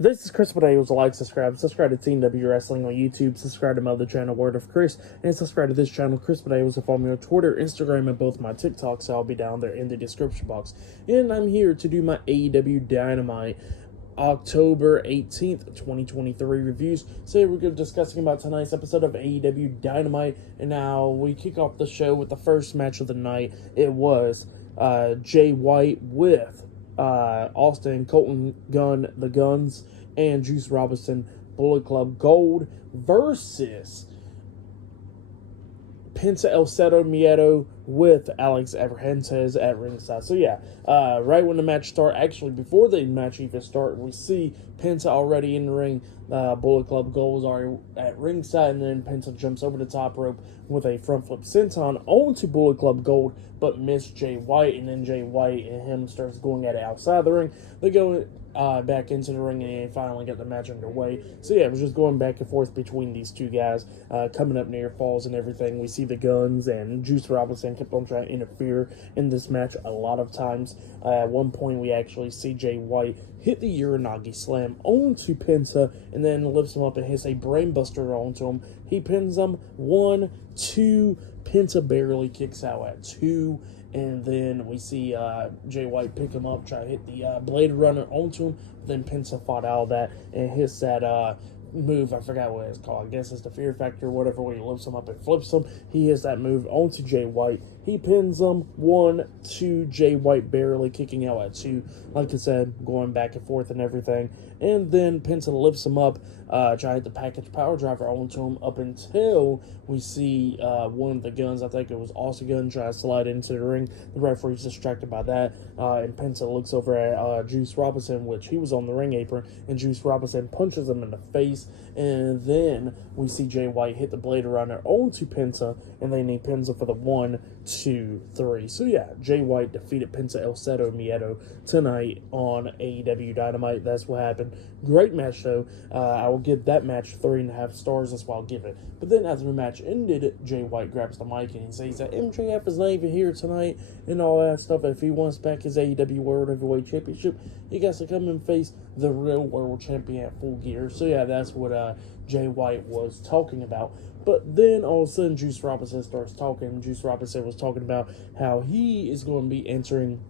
This is Chris Potato. Like, subscribe to Team W Wrestling on YouTube, subscribe to my other channel, Word of Chris, and subscribe to this channel, Chris Potato. So follow me on Twitter, Instagram, and both my TikToks, so I'll be down there in the description box. And I'm here to do my AEW Dynamite October 18th, 2023 reviews. So we're going to be discussing about tonight's episode of AEW Dynamite, and now we kick off the show with the first match of the night. It was Jay White with Austin, Colton Gunn, the Guns, and Juice Robinson, Bullet Club Gold versus Penta El Cero Miedo with Alex Abrahantes at ringside. So yeah, right when the match starts, actually before the match even starts, we see Penta already in the ring. Bullet Club Gold is already at ringside, and then Penta jumps over the top rope with a front flip senton onto Bullet Club Gold, but missed Jay White, and then Jay White and him starts going at it outside the ring. They go back into the ring, and they finally get the match underway. So yeah, it was just going back and forth between these two guys, coming up near falls and everything. We see the Guns and Juice Robinson kept on trying to interfere in this match a lot of times. At one point, we actually see Jay White hit the Uranagi Slam onto Penta, and then lifts him up and hits a brainbuster onto him. He pins him 1, 2. Penta barely kicks out at 2. And then we see Jay White pick him up, try to hit the Blade Runner onto him. Then Penta fought out of that and hits that move. I forgot what it's called. I guess it's the Fear Factor or whatever, where he lifts him up and flips him. He hits that move onto Jay White. He pins him 1, 2. Jay White barely kicking out at 2. Like I said, going back and forth and everything. And then Penta lifts him up, try to hit the package power driver onto him, up until we see one of the Guns, I think it was Austin Gunn, try to slide into the ring. The referee's distracted by that, and Penta looks over at Juice Robinson, which he was on the ring apron, and Juice Robinson punches him in the face. And then we see Jay White hit the Blade Runner onto Penta, and then he pins him for the 1, 2, 3. So yeah, Jay White defeated Penta El Cero Miedo tonight on AEW Dynamite. That's what happened. Great match though. I will give that match 3.5 stars. That's what I'll give it. But then after the match ended, Jay White grabs the mic and he says that MJF is not even here tonight and all that stuff. If he wants back his AEW World Heavyweight Championship, he got to come and face the real world champion at Full Gear. So yeah, that's what Jay White was talking about. But then all of a sudden Juice Robinson starts talking. Juice Robinson was talking about how he is going to be entering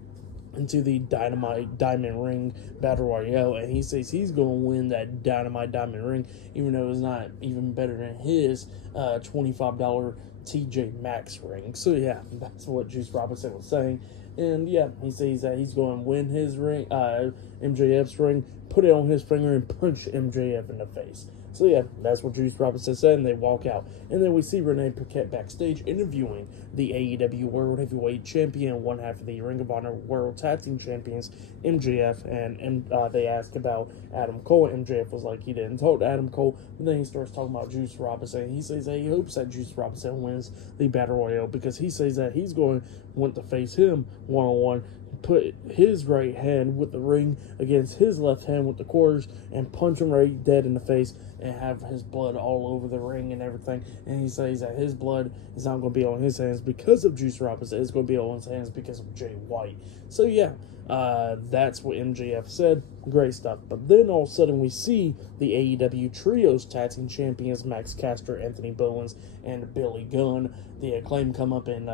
into the Dynamite Diamond Ring Battle Royale, and he says he's going to win that Dynamite Diamond Ring, even though it's not even better than his $25 TJ Maxx ring. So yeah, that's what Juice Robinson was saying. And yeah, he says that he's going to win his ring, MJF's ring, put it on his finger, and punch MJF in the face. So yeah, that's what Juice Robinson said, and they walk out. And then we see Renee Paquette backstage interviewing the AEW World Heavyweight Champion, one half of the Ring of Honor World Tag Team Champions, MJF, and they asked about Adam Cole. And MJF was like, he didn't talk to Adam Cole. And then he starts talking about Juice Robinson. He says that he hopes that Juice Robinson wins the Battle Royale, because he says that he's going to want to face him one-on-one, put his right hand with the ring against his left hand with the quarters, and punch him right dead in the face, and have his blood all over the ring and everything. And he says that his blood is not going to be on his hands because of Juice Robinson. It's going to be on his hands because of Jay White. So yeah, that's what MJF said. Great stuff. But then all of a sudden we see the AEW Trios Tag Team Champions, Max Caster, Anthony Bowens, and Billy Gunn. The Acclaim come up, and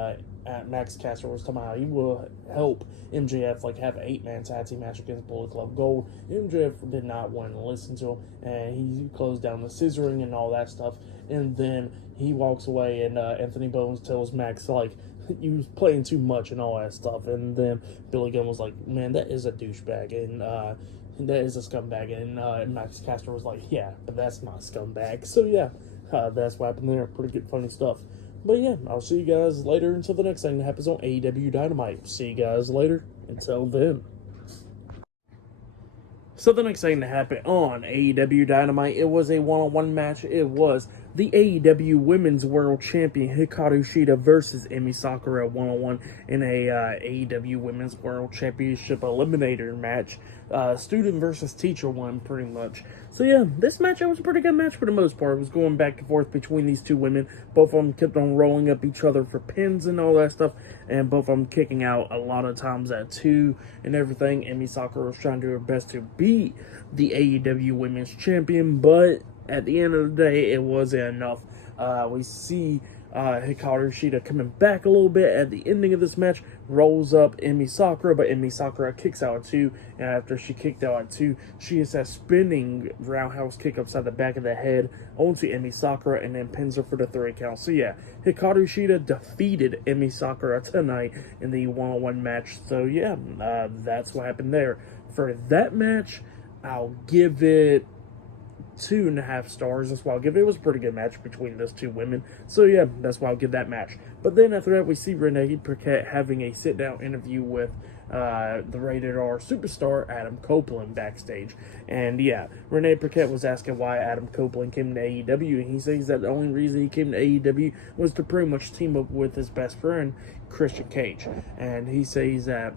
Max Caster was talking about he will help MJF have an 8-man tag team match against Bullet Club Gold. MJF did not want to listen to him, and he closed down the scissoring and all that stuff. And then he walks away, and Anthony Bowens tells Max you was playing too much and all that stuff. And then Billy Gunn was like, man, that is a douchebag, and that is a scumbag. And Max Caster was like, yeah, but that's not scumbag. So yeah, that's what happened there. Pretty good, funny stuff. But yeah, I'll see you guys later until the next thing that happens on AEW Dynamite. See you guys later. Until then. So the next thing that happened on AEW Dynamite, it was a one-on-one match. It was the AEW Women's World Champion Hikaru Shida versus Emi Sakura one-on-one in a AEW Women's World Championship Eliminator match. student versus teacher one, pretty much. So yeah, this match, it was a pretty good match for the most part. It was going back and forth between these two women. Both of them kept on rolling up each other for pins and all that stuff, and both of them kicking out a lot of times at 2 and everything. Emi Sakura was trying to do her best to beat the AEW Women's Champion, but at the end of the day, it wasn't enough. We see Hikaru Shida coming back a little bit at the ending of this match, rolls up Emi Sakura, but Emi Sakura kicks out at 2, and after she kicked out at 2, she hits that spinning roundhouse kick upside the back of the head onto Emi Sakura, and then pins her for the 3 count. So yeah, Hikaru Shida defeated Emi Sakura tonight in the one-on-one match. So yeah, that's what happened there. For that match, I'll give it 2.5 stars. That's why I'll give it. It was a pretty good match between those two women. So yeah, that's why I'll give that match. But then after that, we see Renee Paquette having a sit-down interview with the Rated R superstar Adam Copeland backstage. And yeah, Renee Paquette was asking why Adam Copeland came to AEW, and he says that the only reason he came to AEW was to pretty much team up with his best friend, Christian Cage. And he says that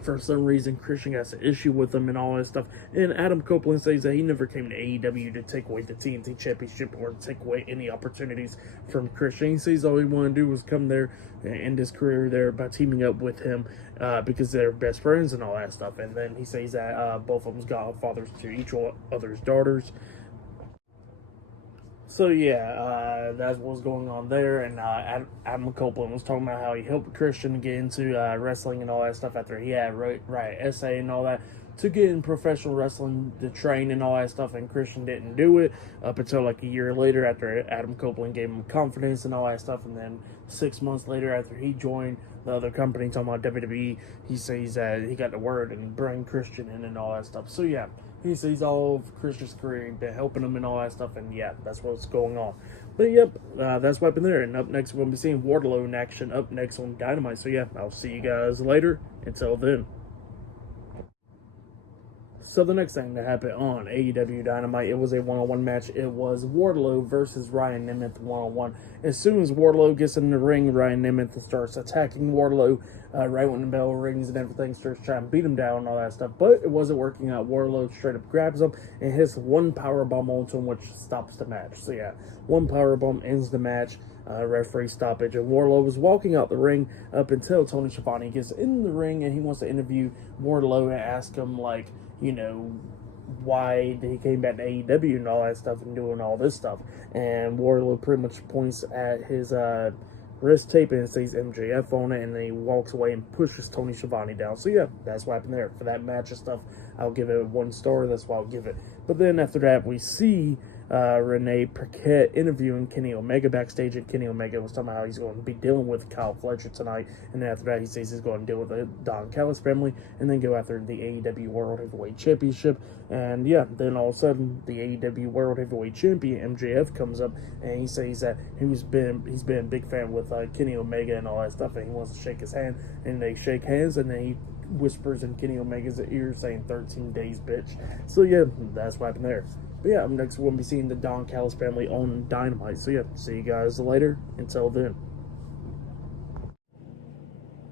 for some reason, Christian has an issue with him and all that stuff. And Adam Copeland says that he never came to AEW to take away the TNT Championship or to take away any opportunities from Christian. He says all he wanted to do was come there and end his career there by teaming up with him because they're best friends and all that stuff. And then he says that both of them's godfathers to each other's daughters. So yeah, that's what's going on there, and Adam Copeland was talking about how he helped Christian get into wrestling and all that stuff after he had write essay and all that to get in professional wrestling to train and all that stuff, and Christian didn't do it up until like a year later after Adam Copeland gave him confidence and all that stuff, and then 6 months later after he joined the other company talking about WWE, he says that he got the word and bring Christian in and all that stuff. So yeah, he sees all of Christian's career, been helping him and all that stuff, and yeah, that's what's going on. But yep, that's what happened there. And up next, we're going to be seeing Wardlow in action up next on Dynamite. So yeah, I'll see you guys later. Until then. So the next thing that happened on AEW Dynamite, it was a one-on-one match. It was Wardlow versus Ryan Nemeth one-on-one. As soon as Wardlow gets in the ring, Ryan Nemeth starts attacking Wardlow right when the bell rings and everything, starts trying to beat him down and all that stuff. But it wasn't working out. Wardlow straight up grabs him and hits one powerbomb onto him, which stops the match. So yeah, one powerbomb ends the match. Referee stoppage, and Wardlow was walking out the ring up until Tony Schiavone gets in the ring and he wants to interview Wardlow and ask him, like, you know, why he came back to AEW and all that stuff and doing all this stuff. And Wardlow pretty much points at his wrist tape and it says MJF on it, and then he walks away and pushes Tony Schiavone down. So yeah, that's what happened there. For that match and stuff, I'll give it 1 star. That's why I'll give it. But then after that, we see Renee Paquette interviewing Kenny Omega backstage, and Kenny Omega was talking about how he's going to be dealing with Kyle Fletcher tonight, and then after that he says he's going to deal with the Don Callis family and then go after the AEW World Heavyweight Championship. And yeah, then all of a sudden the AEW World Heavyweight Champion MJF comes up and he says that he's been a big fan with Kenny Omega and all that stuff, and he wants to shake his hand, and they shake hands, and then he whispers in Kenny Omega's ear saying 13 days, bitch. So yeah, that's what happened there. But yeah, next we'll be seeing the Don Callis family on Dynamite. So yeah, see you guys later. Until then.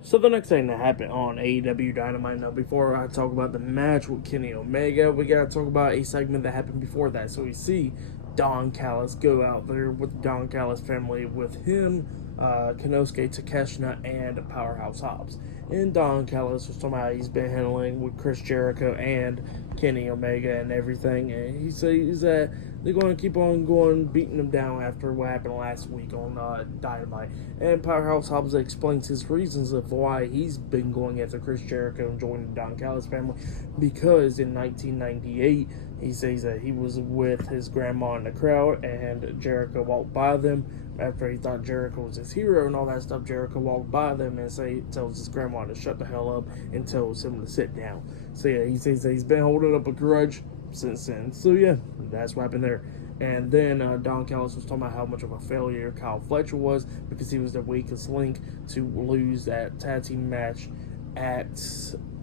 So the next thing that happened on AEW Dynamite, now before I talk about the match with Kenny Omega, we gotta talk about a segment that happened before that. So we see Don Callis go out there with the Don Callis family, with him, Konosuke Takeshita, and Powerhouse Hobbs. And Don Callis was talking about he's been handling with Chris Jericho and Kenny Omega and everything, and he says that they're going to keep on going, beating them down after what happened last week on Dynamite. And Powerhouse Hobbs explains his reasons of why he's been going after Chris Jericho and joining the Don Callis family, because in 1998 he says that he was with his grandma in the crowd and Jericho walked by them. After he thought Jericho was his hero and all that stuff, Jericho walked by them and tells his grandma to shut the hell up and tells him to sit down. So yeah, he says that he's been holding up a grudge since then. So yeah, that's what happened there. And then Don Callis was talking about how much of a failure Kyle Fletcher was, because he was the weakest link to lose that tag team match at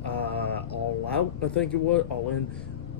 All Out, I think it was, All In.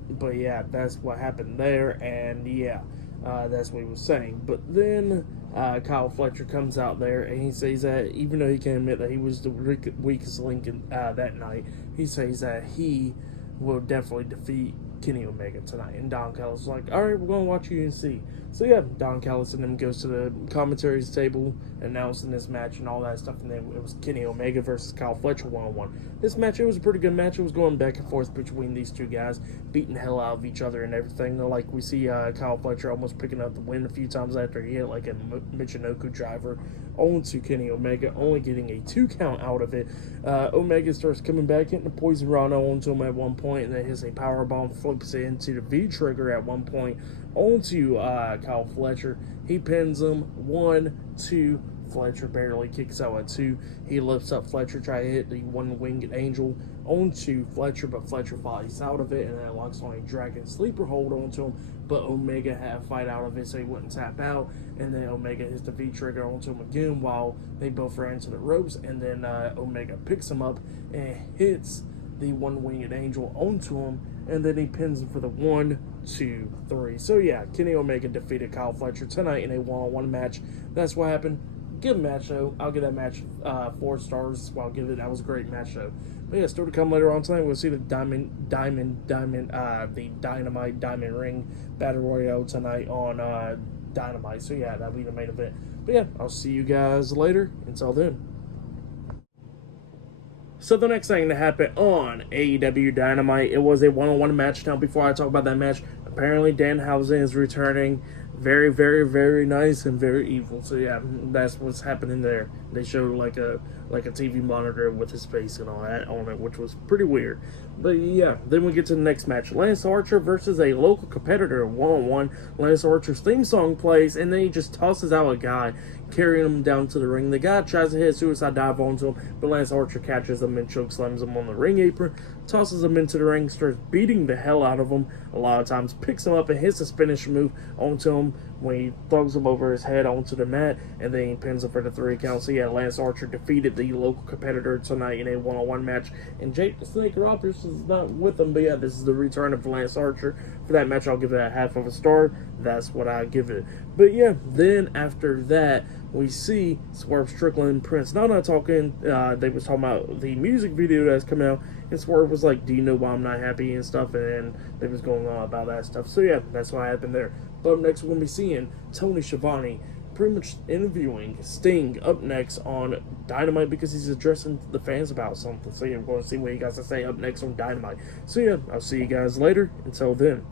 But yeah, that's what happened there, and yeah, that's what he was saying. But then Kyle Fletcher comes out there and he says that even though he can admit that he was the weakest link that night, he says that he will definitely defeat Kenny Omega tonight. And Don Callis was like, all right, we're going to watch you and see. So yeah, Don Callis and them goes to the commentaries table announcing this match and all that stuff. And then it was Kenny Omega versus Kyle Fletcher one-on-one. This match, it was a pretty good match. It was going back and forth between these two guys, beating the hell out of each other and everything. Like we see Kyle Fletcher almost picking up the win a few times after he hit like a Michinoku driver onto Kenny Omega, only getting a 2 count out of it. Omega starts coming back, hitting the Poison Rana onto him at one point, and then hits a powerbomb, flips it into the V-trigger at one point onto Kyle Fletcher. He pins him 1, 2. Fletcher barely kicks out at 2. He lifts up Fletcher, try to hit the one-winged angel onto Fletcher, but Fletcher flies out of it, and then locks on a dragon sleeper hold onto him. But Omega had a fight out of it, so he wouldn't tap out. And then Omega hits the V-trigger onto him again while they both ran to the ropes. And then Omega picks him up and hits the one-winged angel onto him. And then he pins him for the 1, 2, 3. So yeah, Kenny Omega defeated Kyle Fletcher tonight in a one-on-one match. That's what happened. Good match, though. I'll give that match 4 stars. Well, that was a great match, though. But yeah, still to come later on tonight, we'll see the Dynamite Diamond Ring Battle Royale tonight on Dynamite. So yeah, that'll be the main event. But yeah, I'll see you guys later. Until then. So the next thing to happen on AEW Dynamite, it was a one-on-one match. Now, before I talk about that match, apparently Danhausen is returning. Very, very, very nice and very evil. So yeah, that's what's happening there. They showed like a TV monitor with his face and all that on it, which was pretty weird. But yeah, then we get to the next match. Lance Archer versus a local competitor, one-on-one. Lance Archer's theme song plays, and then he just tosses out a guy, carrying him down to the ring. The guy tries to hit a suicide dive onto him, but Lance Archer catches him and chokeslams him on the ring apron, tosses him into the ring, starts beating the hell out of him a lot of times, picks him up and hits a finish move onto him when he throws him over his head onto the mat, and then he pins him for the 3 count. So yeah, Lance Archer defeated the local competitor tonight in a one-on-one match, and Jake the Snake Roberts is not with him, but yeah, this is the return of Lance Archer. For that match, I'll give it a half of a star. That's what I give it. But yeah, then after that, we see Swerve Strickland and Prince Nana talking. They was talking about the music video that's coming out, and Swerve was like, do you know why I'm not happy and stuff, and they was going on about that stuff. So yeah, that's what happened there. But up next, we're going to be seeing Tony Schiavone pretty much interviewing Sting up next on Dynamite because he's addressing the fans about something. So yeah, we're going to see what he got to say up next on Dynamite. So yeah, I'll see you guys later. Until then.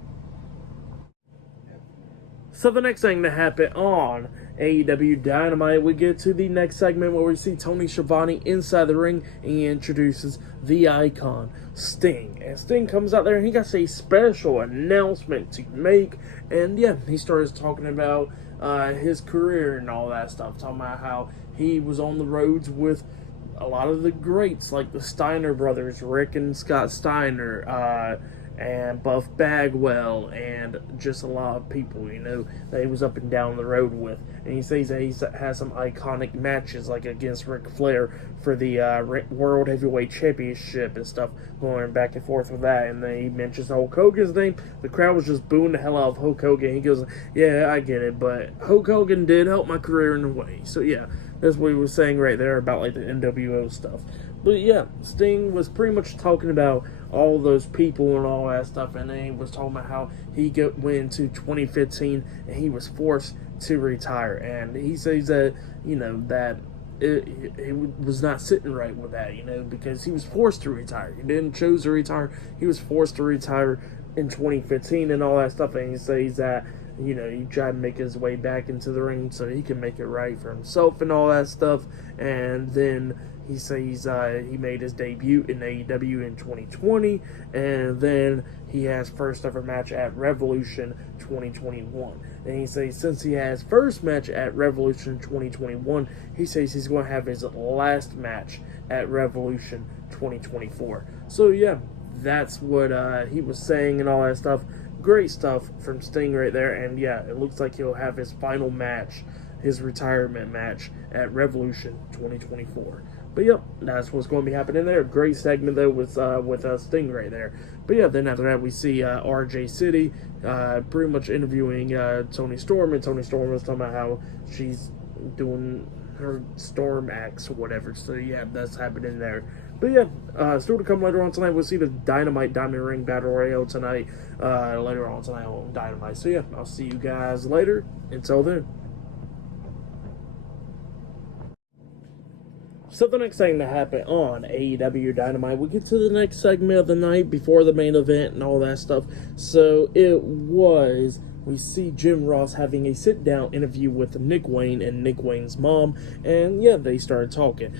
So the next thing to happen on AEW Dynamite, we get to the next segment where we see Tony Schiavone inside the ring, and he introduces the Icon, Sting. And Sting comes out there and he got a special announcement to make. And yeah, he starts talking about his career and all that stuff, talking about how he was on the roads with a lot of the greats like the Steiner brothers, Rick and Scott Steiner, and Buff Bagwell, and just a lot of people, you know, that he was up and down the road with. And he says that he has some iconic matches, like against Ric Flair for the World Heavyweight Championship and stuff, going back and forth with that. And then he mentions Hulk Hogan's name. The crowd was just booing the hell out of Hulk Hogan. He goes, yeah, I get it, but Hulk Hogan did help my career in a way. So yeah, that's what he was saying right there about like the NWO stuff. But yeah, Sting was pretty much talking about all those people and all that stuff, and then he was talking about how he went into 2015 and he was forced to retire, and he says that, you know, that it was not sitting right with that, you know, because he was forced to retire. He didn't choose to retire. He was forced to retire in 2015 and all that stuff, and he says that, you know, he tried to make his way back into the ring so he can make it right for himself and all that stuff. And then he says he made his debut in AEW in 2020, and then he has first ever match at Revolution 2021. And he says since he has first match at Revolution 2021, he says he's going to have his last match at Revolution 2024. So yeah, that's what he was saying and all that stuff. Great stuff from Sting right there. And yeah, it looks like he'll have his final match, his retirement match, at Revolution 2024. But yep, that's what's going to be happening there. Great segment though with Sting right there. But yeah, then after that we see RJ City pretty much interviewing Toni Storm, and Toni Storm was talking about how she's doing her Storm acts or whatever. So yeah, that's happening there. But yeah, still to come later on tonight. We'll see the Dynamite Diamond Ring Battle Royale tonight. Later on tonight on Dynamite. So yeah, I'll see you guys later. Until then. So the next thing to happen on AEW Dynamite, we get to the next segment of the night before the main event and all that stuff. So we see Jim Ross having a sit-down interview with Nick Wayne and Nick Wayne's mom, and yeah, they started talking.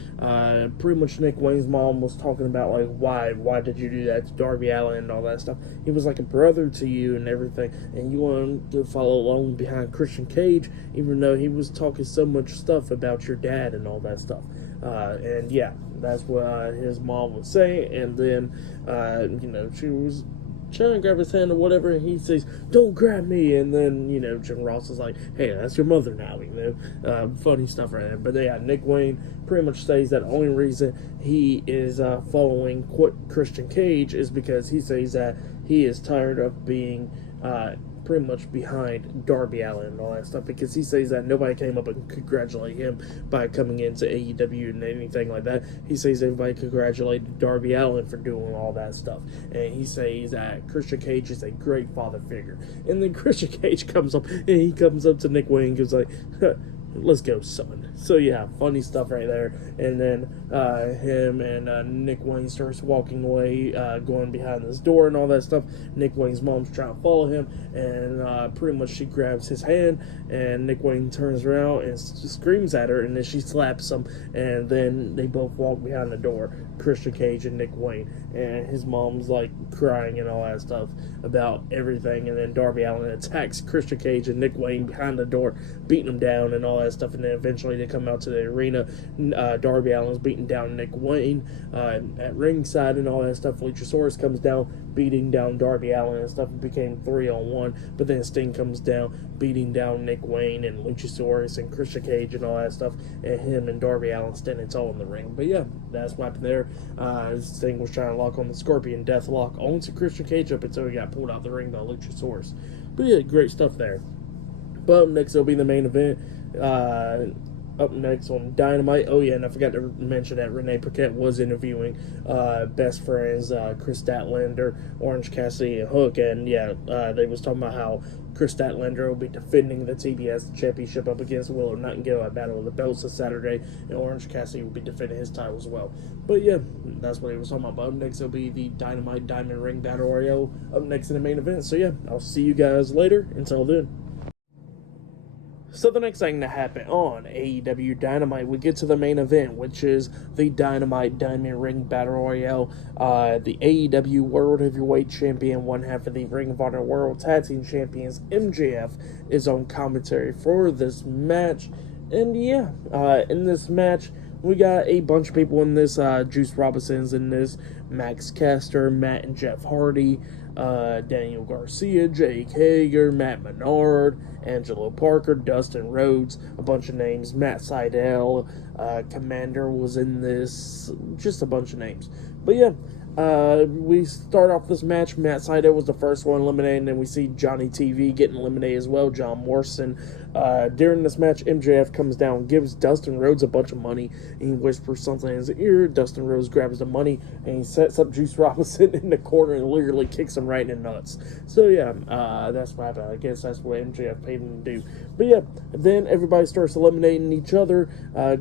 Pretty much Nick Wayne's mom was talking about, like, why did you do that to Darby Allin and all that stuff. He was like a brother to you and everything, and you want him to follow along behind Christian Cage, even though he was talking so much stuff about your dad and all that stuff. And yeah, that's what his mom was saying, and then, she was trying to grab his hand or whatever, and he says, "Don't grab me," and then, Jim Ross is like, "Hey, that's your mother now," funny stuff right there. But yeah, Nick Wayne pretty much says that the only reason he is following Christian Cage is because he says that he is tired of being pretty much behind Darby Allin and all that stuff, because he says that nobody came up and congratulated him by coming into AEW and anything like that. He says everybody congratulated Darby Allin for doing all that stuff, and he says that Christian Cage is a great father figure. And then Christian Cage comes up to Nick Wayne and goes like, "Let's go, son." So yeah, funny stuff right there. And then him and Nick Wayne starts walking away, going behind this door and all that stuff. Nick Wayne's mom's trying to follow him, and pretty much she grabs his hand, and Nick Wayne turns around and screams at her, and then she slaps him, and then they both walk behind the door, Christian Cage and Nick Wayne, and his mom's like crying and all that stuff about everything. And then Darby Allin attacks Christian Cage and Nick Wayne behind the door, beating them down and all that stuff. And then eventually they come out to the arena. Darby Allin's beating down Nick Wayne at ringside and all that stuff. Luchasaurus comes down, beating down Darby Allin and stuff. It became 3-on-1, but then Sting comes down, beating down Nick Wayne and Luchasaurus and Christian Cage and all that stuff, and him and Darby Allin standing tall in the ring. But yeah, that's what happened there. Sting was trying to lock on the Scorpion Death Lock onto Christian Cage up until he got pulled out the ring by Luchasaurus. But yeah, great stuff there. But up next will be the main event. Up next on Dynamite. Oh yeah, and I forgot to mention that Renee Paquette was interviewing Best Friends, Chris Statlander, Orange Cassidy, and Hook, and yeah, they was talking about how Chris Statlander will be defending the TBS Championship up against Willow Nightingale at Battle of the Belts this Saturday, and Orange Cassidy will be defending his title as well. But yeah, that's what he was talking about. But up next will be the Dynamite Diamond Ring Battle Royale up next in the main event. So yeah, I'll see you guys later. Until then. So the next thing to happen on AEW Dynamite, we get to the main event, which is the Dynamite Diamond Ring Battle Royale. The AEW World Heavyweight Champion, one half of the Ring of Honor World Tag Team Champions, MJF, is on commentary for this match. And yeah, in this match, we got a bunch of people in this. Juice Robinson's in this, Max Caster, Matt and Jeff Hardy, Daniel Garcia, Jake Hager, Matt Menard, Angelo Parker, Dustin Rhodes, a bunch of names, Matt Sydal, Commander was in this, just a bunch of names. But yeah, we start off this match. Matt Sydal was the first one eliminated, and then we see Johnny TV getting eliminated as well, John Morrison. During this match, MJF comes down, gives Dustin Rhodes a bunch of money, and he whispers something in his ear. Dustin Rhodes grabs the money, and he sets up Juice Robinson in the corner and literally kicks him right in the nuts. So yeah, that's what happened. I guess that's what MJF paid him to do. But yeah, then everybody starts eliminating each other,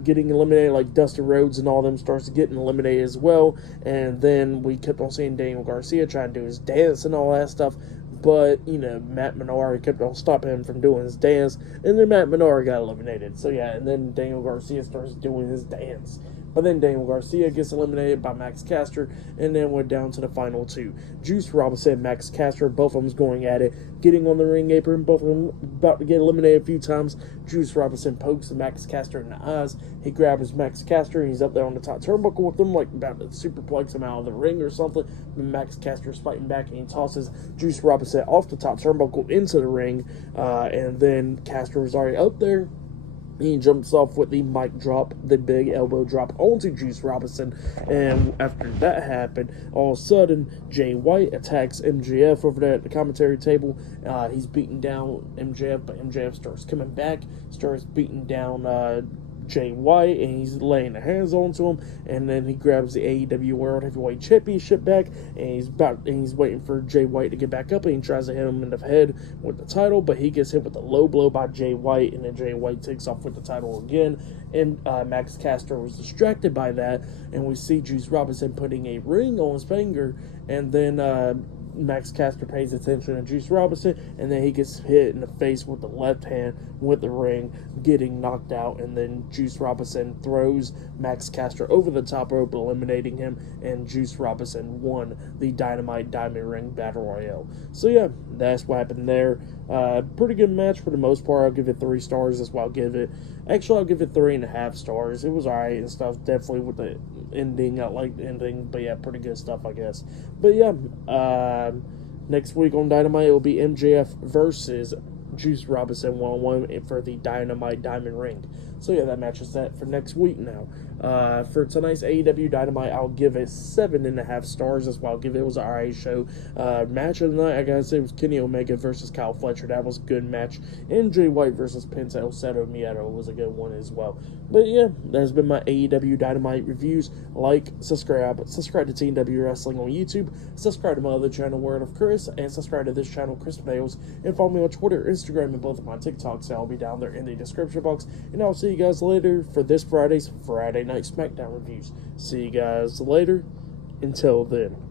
getting eliminated, like Dustin Rhodes and all of them starts getting eliminated as well. And then we kept on seeing Daniel Garcia trying to do his dance and all that stuff. But, Matt Menard kept on stopping him from doing his dance. And then Matt Menard got eliminated. So, yeah, and then Daniel Garcia starts doing his dance. But then Daniel Garcia gets eliminated by Max Caster. And then we're down to the final two. Juice Robinson and Max Caster, both of them going at it. Getting on the ring apron. Both of them about to get eliminated a few times. Juice Robinson pokes Max Caster in the eyes. He grabs Max Caster and he's up there on the top turnbuckle with him, like about to superplex him out of the ring or something. And Max Caster's fighting back and he tosses Juice Robinson off the top turnbuckle into the ring. And then Caster was already up there. He jumps off with the mic drop, the big elbow drop onto Juice Robinson. And after that happened, all of a sudden, Jay White attacks MJF over there at the commentary table. He's beating down MJF, but MJF starts coming back, starts beating down Jay White, and he's laying the hands onto him, and then he grabs the AEW World Heavyweight Championship back, and he's waiting for Jay White to get back up, and he tries to hit him in the head with the title, but he gets hit with a low blow by Jay White, and then Jay White takes off with the title again, and Max Caster was distracted by that, and we see Juice Robinson putting a ring on his finger, and then Max Caster pays attention to Juice Robinson, and then he gets hit in the face with the left hand with the ring, getting knocked out, and then Juice Robinson throws Max Caster over the top rope, eliminating him, and Juice Robinson won the Dynamite Diamond Ring Battle Royale. So yeah, that's what happened there. Pretty good match for the most part. I'll give it 3 stars. That's why I'll give it 3.5 stars. It was alright and stuff. Definitely with the ending, I like the ending, but yeah, pretty good stuff, I guess. But yeah, next week on Dynamite, it will be MJF versus Juice Robinson 1-on-1 for the Dynamite Diamond Ring. So yeah, that match is set for next week now. For tonight's AEW Dynamite, I'll give it 7.5 stars. That's why I'll give it. It was an alright show. Match of the night, I gotta say, was Kenny Omega versus Kyle Fletcher. That was a good match. And Jay White versus Penta El Zero Miedo was a good one as well. But yeah, that's been my AEW Dynamite reviews. Like, subscribe to TNW Wrestling on YouTube. Subscribe to my other channel, Word of Chris, and subscribe to this channel, Chris Bales. And follow me on Twitter, Instagram, and both of my TikToks. I'll be down there in the description box. And I'll see you guys later for this Friday's Friday Night SmackDown reviews. See you guys later. Until then.